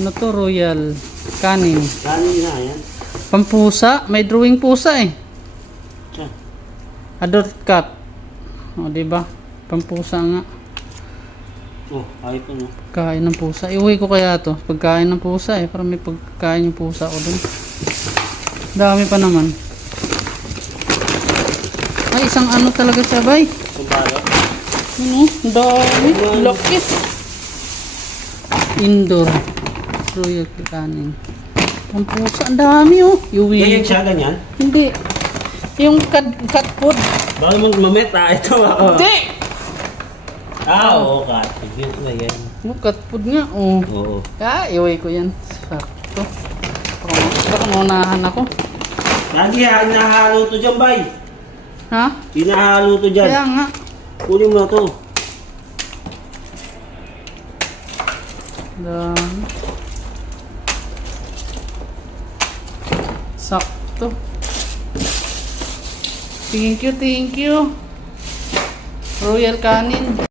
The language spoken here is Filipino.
Ano to? Royal Canin. Kanin na yan. Pampusa. May drawing pusa eh. Siya. Adult cat. O, diba? Pampusa nga. Oh, ayos po no. Kain ng pusa. Iuwi ko kaya to. Pagkain ng pusa eh. Para may pagkain yung pusa ko dun. Dami pa naman. Ay, isang ano talaga siya, bay. Kumbalo. Ano? Dami. Laki. Indoor. Royal Canin. Ang pusa. Ang dami oh. Iuwi Ganyan ko. siya, ganyan? Hindi. Yung cat food. Baka mo mamit ito ah. Hindi! Oo, cat. Yun na yan. Yung cat food nga. Oh. Oo. Iuwi ko yan. Sakto. Baka maunahan ako. Lagi ha, hinahalo to dyan, bay. Ha? Hinahalo to dyan. Kaya nga. Kunin mo na to. Dami. Sakto. Thank you, thank you. Royal Canin.